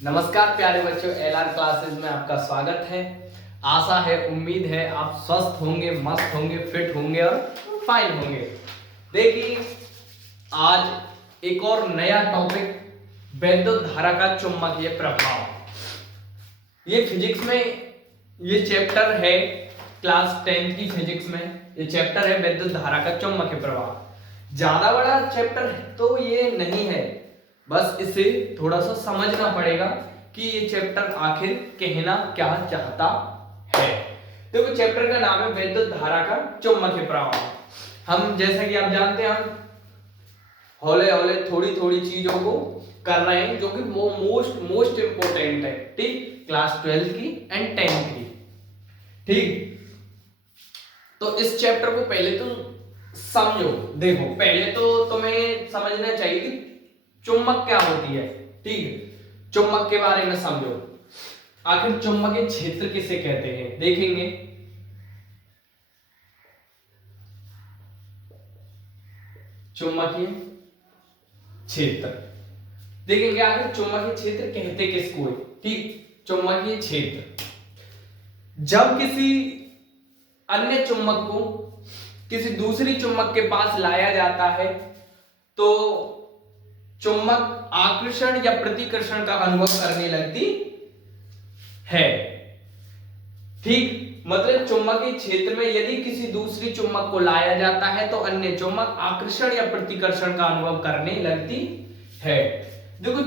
नमस्कार प्यारे बच्चों, एलआर क्लासेस में आपका स्वागत है। आशा है, उम्मीद है आप स्वस्थ होंगे, मस्त होंगे, फिट होंगे और फाइन होंगे। देखिए, आज एक और नया टॉपिक, विद्युत धारा का चुंबकीय प्रभाव। ये फिजिक्स में ये चैप्टर है, क्लास 10 की फिजिक्स में ये चैप्टर है विद्युत धारा का चुंबकीय प्रभाव। ज्यादा बड़ा चैप्टर तो ये नहीं है, बस इसे थोड़ा सा समझना पड़ेगा कि ये चैप्टर आखिर कहना क्या चाहता है। देखो, चैप्टर का नाम है विद्युत धारा का चुंबकीय प्रभाव। हम जैसा कि आप जानते हैं, हम हौले हौले थोड़ी थोड़ी चीजों को कर रहे हैं जो कि वो मोस्ट इंपोर्टेंट है। ठीक, क्लास 12 की एंड 10 की। ठीक, तो इस चैप्टर को पहले तो समझो। देखो, पहले तो तुम्हें समझना चाहिए कि चुंबक क्या होती है। ठीक है, चुंबक के बारे में समझो। आखिर चुंबकीय क्षेत्र किसे कहते हैं, देखेंगे। चुंबकीय क्षेत्र देखेंगे, आखिर चुंबकीय क्षेत्र कहते किसको है। ठीक, चुंबकीय क्षेत्र जब किसी अन्य चुंबक को किसी दूसरी चुंबक के पास लाया जाता है तो चुंबक आकर्षण या प्रतिकर्षण का अनुभव करने लगती है। ठीक, मतलब चुंबकीय क्षेत्र में यदि किसी दूसरी चुंबक को लाया जाता है तो अन्य चुंबक आकर्षण या प्रतिकर्षण का अनुभव करने लगती है। देखो,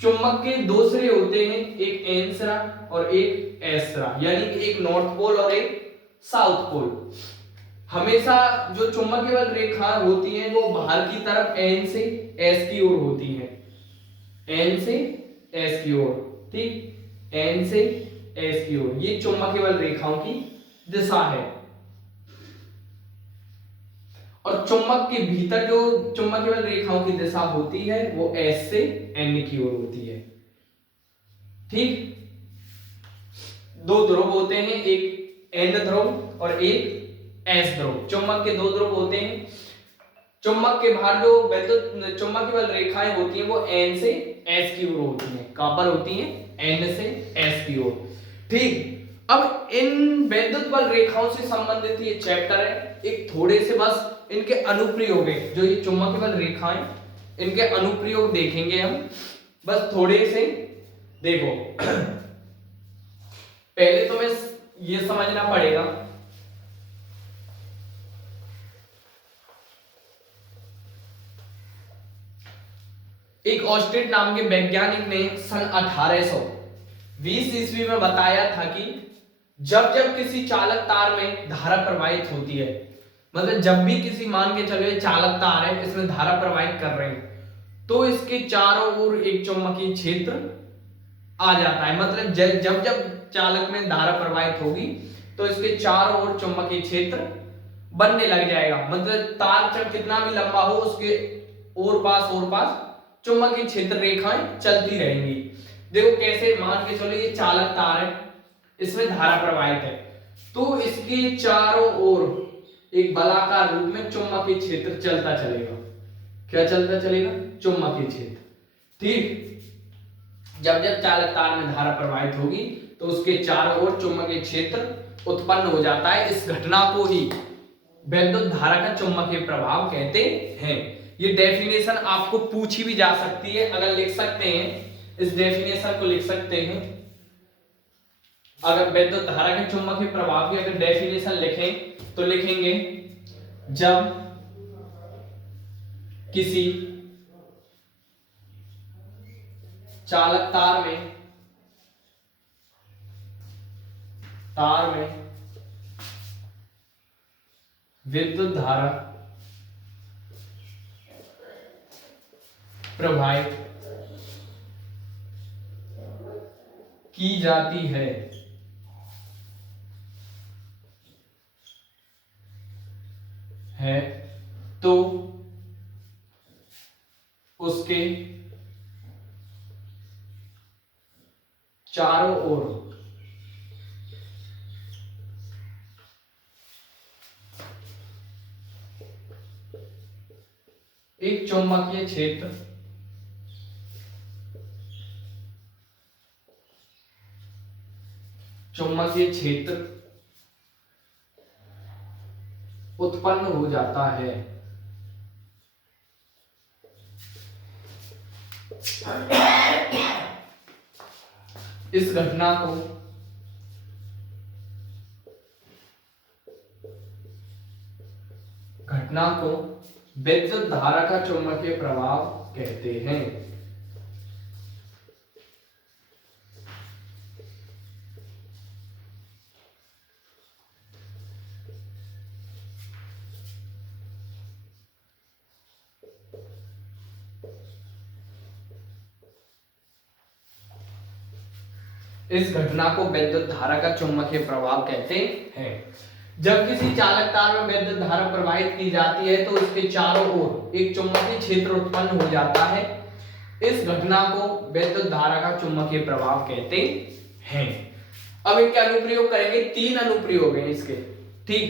चुंबक के दो सिरे होते हैं, एक एन सिरा और एक एस सिरा, यानी कि एक नॉर्थ पोल और एक साउथ पोल। हमेशा जो चुंबकीय रेखा होती हैं वो बाहर की तरफ एन से एस की ओर होती हैं, एन से एस की ओर। ठीक, एन से एस की ओर, ये चुंबकीय रेखाओं की दिशा है। और चुंबक के भीतर जो चुंबकीय रेखाओं की दिशा होती है वो एस से एन की ओर होती है। ठीक, दो ध्रुव होते हैं, एक एन ध्रुव और एक एस ध्रुव। चुंबक के दो ध्रुव होते हैं। चुंबक के बाहर जो विद्युत चुंबकीय रेखाएं होती हैं वो एन से एस की ओर होती हैं। कहां पर होती हैं? एन से एस की ओर। ठीक, अब इन विद्युत बल रेखाओं से संबंधित ये चैप्टर है। एक थोड़े से बस इनके अनुप्रयोग है, जो ये चुंबकीय बल रेखाएं, इनके अनुप्रयोग देखेंगे हम, बस थोड़े से। देखो, पहले तुम्हें ये समझना पड़ेगा, एक ऑस्टेड नाम के वैज्ञानिक ने सन 1820 ईस्वी में बताया था कि जब जब किसी चालक तार में धारा प्रवाहित होती है, मतलब जब भी किसी, मान के चलो ये चालक तार है, इसमें धारा प्रवाहित कर रहे हैं, तो इसके चारों ओर एक चुंबकीय क्षेत्र आ जाता है। मतलब जब जब चालक में धारा प्रवाहित होगी तो इसके चारों ओर चुंबकीय क्षेत्र बनने लग जाएगा। मतलब तार चाहे कितना भी लंबा हो, उसके ओर पास चुंबकीय क्षेत्र रेखाएं चलती रहेंगी। देखो कैसे, मान के चलो ये चालक तार है, इसमें धारा प्रवाहित है, तो इसके चारों ओर एक बलाकार रूप में चुंबकीय क्षेत्र चलता चलेगा। क्या चलता चलेगा? चुंबकीय क्षेत्र। ठीक, जब जब चालक तार में धारा प्रवाहित होगी तो उसके चारों ओर चुंबकीय क्षेत्र उत्पन्न हो जाता है। इस घटना को ही विद्युत धारा का चुंबकीय प्रभाव कहते हैं। ये डेफिनेशन आपको पूछी भी जा सकती है, अगर लिख सकते हैं, इस डेफिनेशन को लिख सकते हैं। अगर विद्युत धारा के चुंबकीय प्रभाव की अगर डेफिनेशन लिखें तो लिखेंगे, जब किसी चालक तार में विद्युत धारा प्रवाहित की जाती है तो उसके चारों ओर एक चुंबकीय क्षेत्र चुंबकीय क्षेत्र उत्पन्न हो जाता है। इस घटना को विद्युत धारा का चुंबकीय प्रभाव कहते हैं। इस घटना को विद्युत धारा का चुंबकीय प्रभाव कहते हैं। जब किसी चालक तार में विद्युत धारा प्रवाहित की जाती है तो उसके चारों ओर एक चुंबकीय क्षेत्र उत्पन्न हो जाता है। इस घटना को विद्युत धारा का चुंबकीय प्रभाव कहते हैं। अब इनके अनुप्रयोग करेंगे, 3 अनुप्रयोग हैं इसके, ठीक,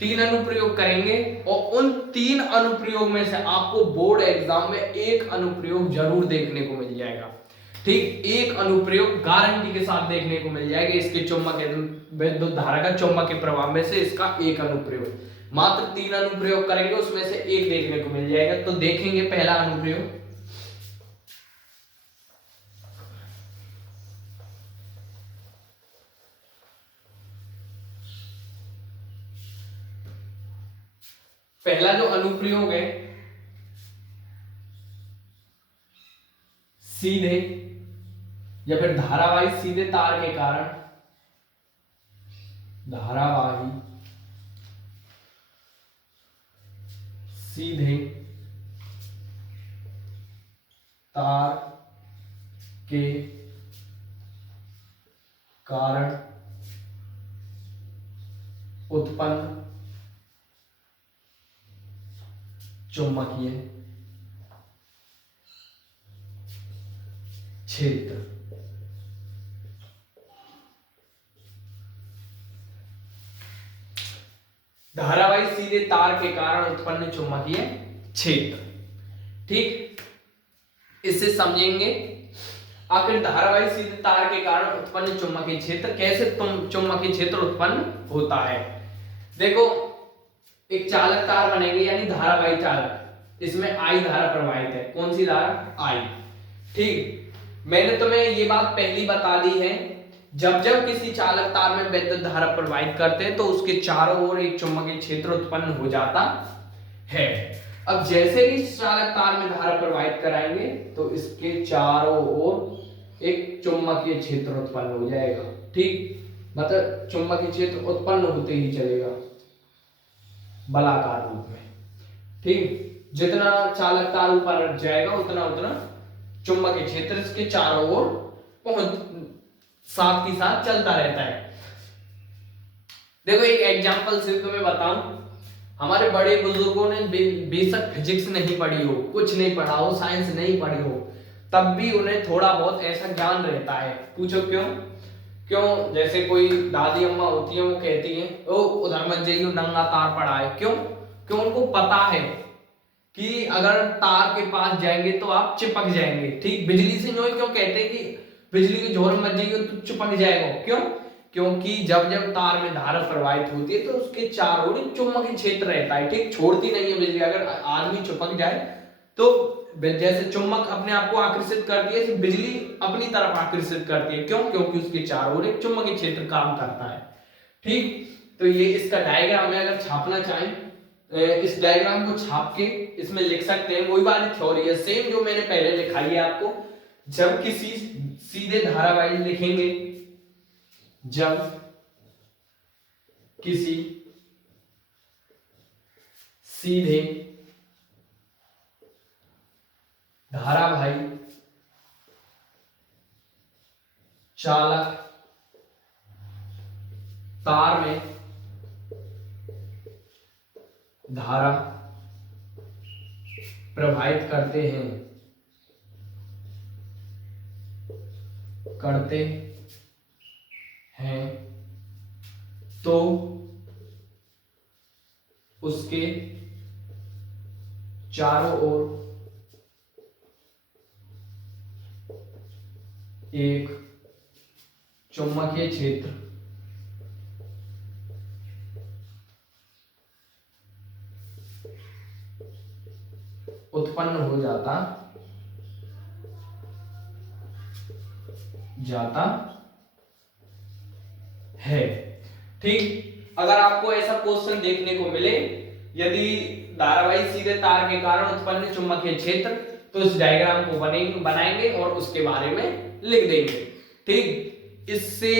3 अनुप्रयोग करेंगे और उन 3 अनुप्रयोग में से आपको बोर्ड एग्जाम में एक अनुप्रयोग जरूर देखने को मिल जाएगा, ठीक, एक अनुप्रयोग गारंटी के साथ देखने को मिल जाएगा। इसके चुंबकीय विद्युत धारा का चुंबकीय प्रभाव में से इसका एक अनुप्रयोग, मात्र 3 अनुप्रयोग करेंगे उसमें से एक देखने को मिल जाएगा। तो देखेंगे पहला अनुप्रयोग, पहला जो अनुप्रयोग है, सीधे या फिर धारावाही सीधे तार के कारण, धारावाही सीधे तार के कारण उत्पन्न चुंबकीय क्षेत्र। धारावाही सीधे तार के कारण उत्पन्न चुंबकीय क्षेत्र, ठीक, इससे समझेंगे आखिर धारावाही सीधे तार के कारण उत्पन्न चुंबकीय क्षेत्र कैसे चुंबकीय क्षेत्र उत्पन्न होता है। देखो, एक चालक तार बनेगी यानी धारावाही चालक, इसमें आई धारा प्रवाहित है। कौन सी धारा? आई, ठीक। मैंने तुम्हें ये बात पहली बता दी है, जब जब किसी चालक तार में विद्युत धारा प्रवाहित करते हैं तो उसके चारों ओर एक चुंबकीय क्षेत्र उत्पन्न हो जाता है। अब जैसे ही चालक तार में धारा प्रवाहित कराएंगे तो इसके चारों ओर एक चुंबकीय क्षेत्र उत्पन्न हो जाएगा, ठीक, मतलब चुंबकीय क्षेत्र उत्पन्न होते ही चलेगा बलाकार रूप में, ठीक। जितना चालक तार ऊपर जाएगा उतना उतना चुंबकीय क्षेत्र इसके चारों ओर पहुंच साथ ही साथ चलता रहता है। देखो, एक एग्जांपल से तुम्हें बताऊं, हमारे बड़े बुजुर्गों ने बेशक फिजिक्स नहीं पढ़ी हो, कुछ नहीं पढ़ा हो, साइंस नहीं पढ़ी हो, तब भी उन्हें थोड़ा बहुत ऐसा ज्ञान रहता है। पूछो क्यों? क्यों? जैसे कोई दादी अम्मा होती है, वो कहती है ओ उधर मत जाइए, नंगा तार पड़ा है। क्यों? क्यों? उनको पता है कि अगर तार के पास जाएंगे तो आप चिपक जाएंगे, ठीक। बिजली से नहीं, क्यों कहते हैं कि बिजली के जोर में मत जाइए तो चिपक जाएगा। क्यों? क्योंकि जब जब तार में धारा प्रवाहित होती है तो उसके चारों ओर चुंबकीय क्षेत्र रहता है, ठीक, छोड़ती नहीं है बिजली। अगर आदमी चिपक जाए तो जैसे चुंबक अपने आप को आकर्षित करती है, बिजली अपनी तरफ आकर्षित करती है। क्यों? क्योंकि उसके चारों ओर एक चुंबकीय क्षेत्र काम करता है, ठीक। तो ये इसका डायग्राम है, अगर छापना चाहें इस डायग्राम को छाप के इसमें लिख सकते हैं। वही वाली थ्योरी है, सेम जो मैंने पहले लिखाई है आपको। जब किसी सीधे धारावाही लिखेंगे, जब किसी सीधे धारावाही चालक तार में धारा प्रवाहित करते हैं तो उसके चारों ओर एक चुंबकीय क्षेत्र उत्पन्न हो जाता है। ठीक, अगर आपको ऐसा क्वेश्चन देखने को मिले, यदि धारावाही सीधे तार के कारण उत्पन्न चुंबकीय क्षेत्र, तो इस डायग्राम को बनाएंगे और उसके बारे में लिख देंगे। ठीक, इससे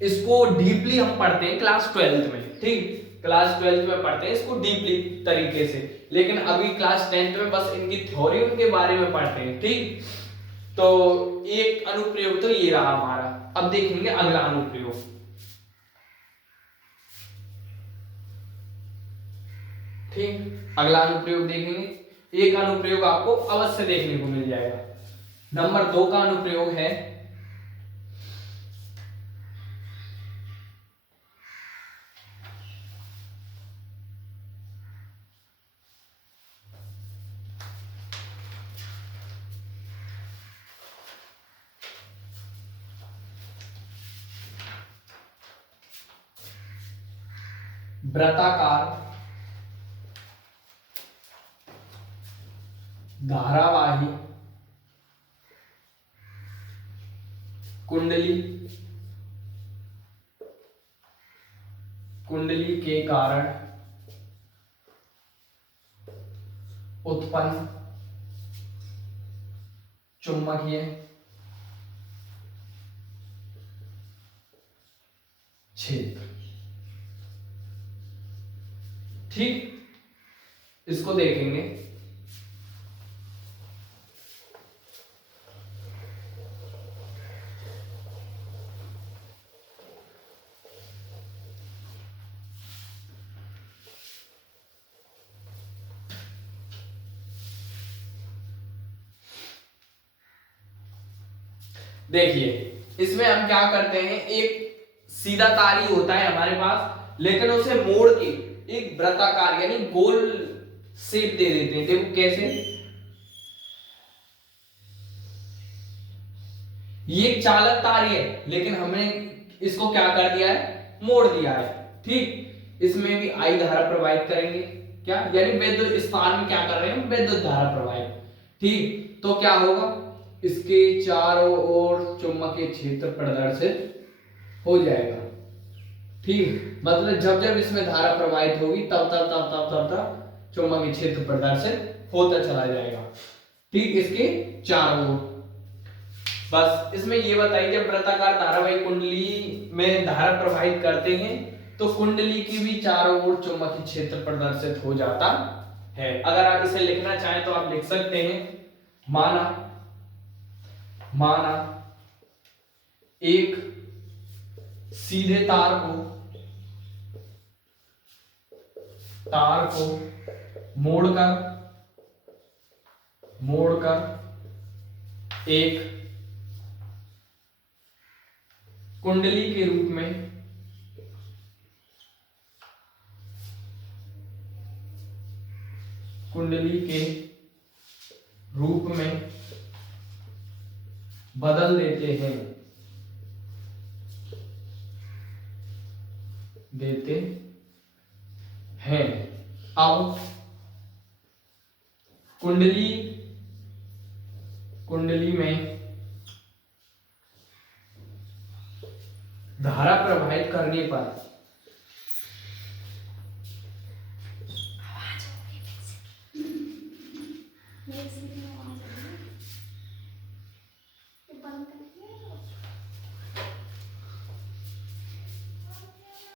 इसको डीपली हम पढ़ते हैं क्लास 12th में। ठीक, क्लास 12th में पढ़ते हैं इसको डीपली तरीके से, लेकिन अभी क्लास 10th में बस इनकी थ्योरी उनके बारे में पढ़ते हैं। ठीक, तो एक अनुप्रयोग तो ये रहा हमारा। अब देखेंगे अगला अनुप्रयोग। ठीक, अगला अनुप्रयोग देखेंगे। एक अनुप्रयोग आपको अवश्य देखने को मिल जाएगा। नंबर 2 का अनुप्रयोग है वृत्ताकार धारावाही कुंडली के कारण उत्पन्न चुंबकीय क्षेत्र। ठीक, इसको देखेंगे। देखिए, इसमें हम क्या करते हैं, एक सीधा तार ही होता है हमारे पास, लेकिन उसे मोड़ के एक वृत्ताकार यानी गोल शेप दे देते हैं। देखो कैसे, ये एक चालक तार ही है, लेकिन हमने इसको क्या कर दिया है, मोड़ दिया है। ठीक, इसमें भी आई धारा प्रवाहित करेंगे, क्या यानी विद्युत, इस तार में क्या कर रहे हैं, विद्युत धारा प्रवाहित। ठीक, तो क्या होगा, इसके चारों ओर चुंबकीय क्षेत्र प्रदर्शित हो जाएगा। ठीक, मतलब जब जब इसमें धारा प्रवाहित होगी तब तब तब तब तब तब चुंबकीय क्षेत्र प्रदर्शित होता चला जाएगा। ठीक, इसके चारों ओर। बस इसमें ये बताइए, जब वृत्ताकार धारावाही कुंडली में धारा प्रवाहित करते हैं तो कुंडली की भी चारों ओर चुंबकीय क्षेत्र प्रदर्शित हो जाता है। अगर आप इसे लिखना चाहें तो आप लिख सकते हैं, माना एक सीधे तार को मोड़कर एक कुंडली के रूप में बदल देते हैं। अब कुंडली में धारा प्रवाहित करने पर